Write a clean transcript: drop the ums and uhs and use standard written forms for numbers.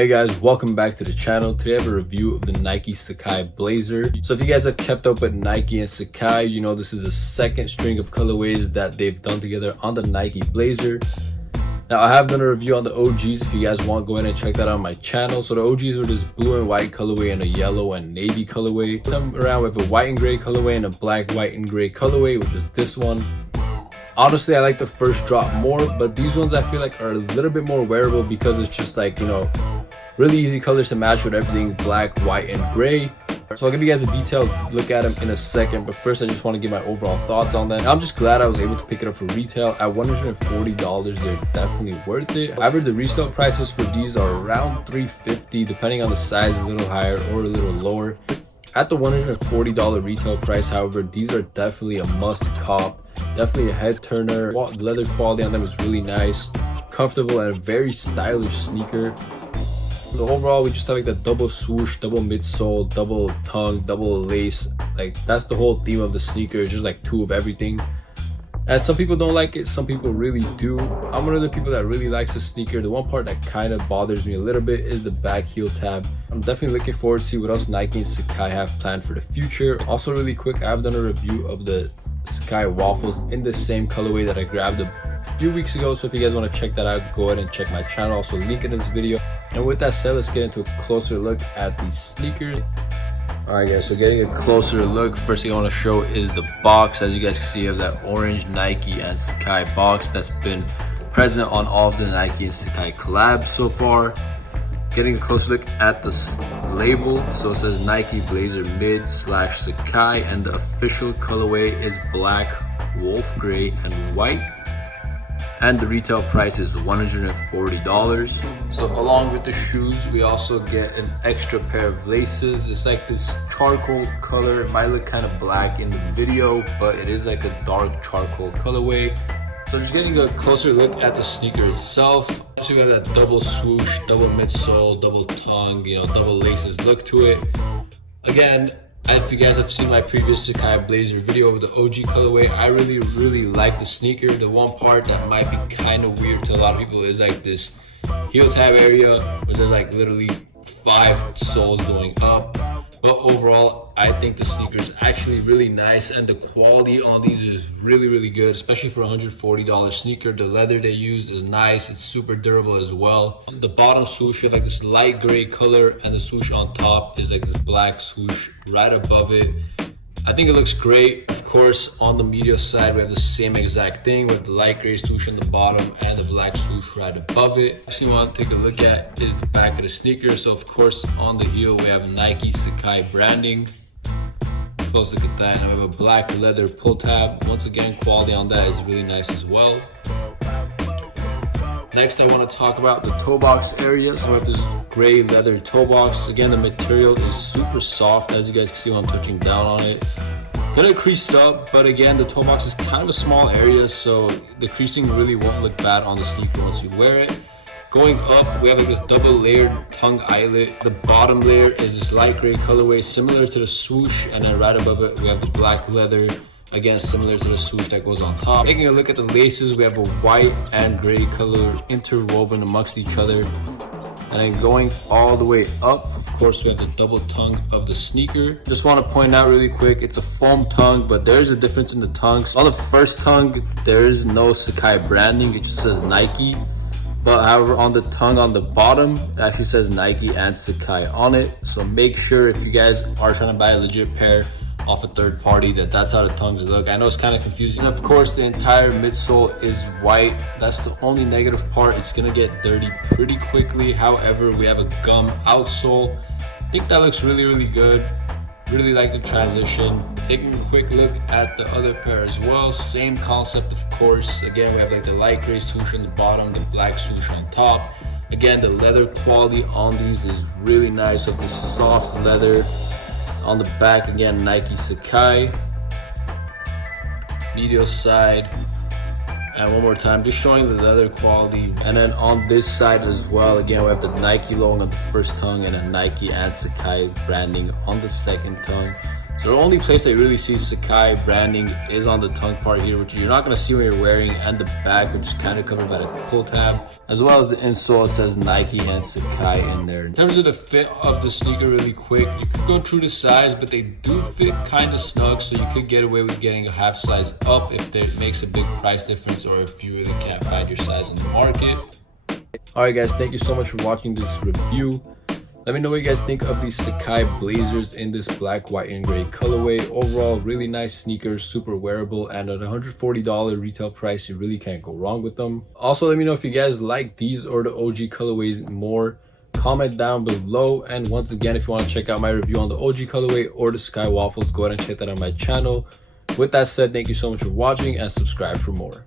Hey guys, welcome back to the channel. Today I have a review of the Nike Sacai Blazer. So if you guys have kept up with Nike and Sacai, you know this is the second string of colorways that they've done together on the Nike Blazer. Now I have done a review on the OGs. If you guys want, go ahead and check that out on my channel. So the OGs were this blue and white colorway and a yellow and navy colorway. Come around with a white and gray colorway and a black, white and gray colorway, which is this one. Honestly, I like the first drop more, but these ones I feel like are a little bit more wearable because it's just like, you know, really easy colors to match with everything black, white, and gray. So I'll give you guys a detailed look at them in a second, but first I just want to give my overall thoughts on them. I'm just glad I was able to pick it up for retail at $140. They're definitely worth it. However, the resale prices for these are around $350, depending on the size, a little higher or a little lower. At the $140 retail price, however, these are definitely a must cop. Definitely a head turner. The leather quality on them is really nice, comfortable, and a very stylish sneaker. So overall, we just have like the double swoosh, double midsole, double tongue, double lace. Like that's the whole theme of the sneaker. It's just like two of everything. And some people don't like it, some people really do. I'm one of the people that really likes the sneaker. The one part that kind of bothers me a little bit is the back heel tab. I'm definitely looking forward to see what else Nike and Sacai have planned for the future. Also really quick, I've done a review of the Sacai waffles in the same colorway that I grabbed a few weeks ago. So if you guys want to check that out, go ahead and check my channel. Also link in this video. And with that said, let's get into a closer look at these sneakers. Alright guys, so getting a closer look, first thing I want to show is the box. As you guys can see, you have that orange Nike and Sacai box that's been present on all of the Nike and Sacai collabs so far. Getting a closer look at the label, so it says Nike Blazer Mid / Sacai, and the official colorway is black, wolf gray, and white. And the retail price is $140. So along with the shoes, we also get an extra pair of laces. It's like this charcoal color. It might look kind of black in the video, but it is like a dark charcoal colorway. So just getting a closer look at the sneaker itself. So we have that double swoosh, double midsole, double tongue, you know, double laces look to it. Again, if you guys have seen my previous Sacai Blazer video with the OG colorway, I really like the sneaker. The one part that might be kind of weird to a lot of people is like this heel tab area where there's like literally 5 soles going up. But overall, I think the sneaker is actually really nice, and the quality on these is really good, especially for a $140 sneaker. The leather they used is nice. It's super durable as well. The bottom swoosh, you have like this light gray color, and the swoosh on top is like this black swoosh right above it. I think it looks great. Of course, on the medial side, we have the same exact thing with the light gray swoosh on the bottom and the black swoosh right above it. Next thing you want to take a look at is the back of the sneaker. So of course, on the heel, we have Nike Sacai branding. Close look at that. And we have a black leather pull tab. Once again, quality on that is really nice as well. Next, I want to talk about the toe box area. So we have this gray leather toe box. Again, the material is super soft, as you guys can see when I'm touching down on it. Gonna crease up, but again, the toe box is kind of a small area, so the creasing really won't look bad on the sneaker once you wear it. Going up, we have like this double layered tongue eyelet. The bottom layer is this light gray colorway, similar to the swoosh, and then right above it, we have the black leather. Again, similar to the swoosh that goes on top. Taking a look at the laces, we have a white and gray color interwoven amongst each other. And then going all the way up, of course, we have the double tongue of the sneaker. Just want to point out really quick, it's a foam tongue, but there's a difference in the tongues. On the first tongue, there is no Sacai branding, it just says Nike. But however, on the tongue on the bottom, it actually says Nike and Sacai on it. So make sure if you guys are trying to buy a legit pair off a third party, that's how the tongues look. I know it's kind of confusing. And of course, the entire midsole is white. That's the only negative part. It's gonna get dirty pretty quickly. However, we have a gum outsole. I think that looks really good. Really like the transition. Taking a quick look at the other pair as well. Same concept, of course. Again, we have like the light gray swoosh on the bottom, the black swoosh on top. Again, the leather quality on these is really nice. Of this soft leather. On the back, again, Nike Sacai. Medial side. And one more time, just showing the leather quality. And then on this side as well, again, we have the Nike logo on the first tongue and a Nike and Sacai branding on the second tongue. So the only place that you really see Sacai branding is on the tongue part here, which you're not going to see when you're wearing, and the back, which is kind of covered by the pull tab, as well as the insole. It says Nike and Sacai in there. In terms of the fit of the sneaker really quick, you could go true to size, but they do fit kind of snug, so you could get away with getting a half size up if it makes a big price difference, or if you really can't find your size in the market. Alright guys, thank you so much for watching this review. Let me know what you guys think of these Sacai Blazers in this black, white, and gray colorway. Overall, really nice sneakers, super wearable, and at $140 retail price, you really can't go wrong with them. Also, let me know if you guys like these or the OG colorways more. Comment down below. And once again, if you want to check out my review on the OG colorway or the Sky Waffles, go ahead and check that out on my channel. With that said, thank you so much for watching, and subscribe for more.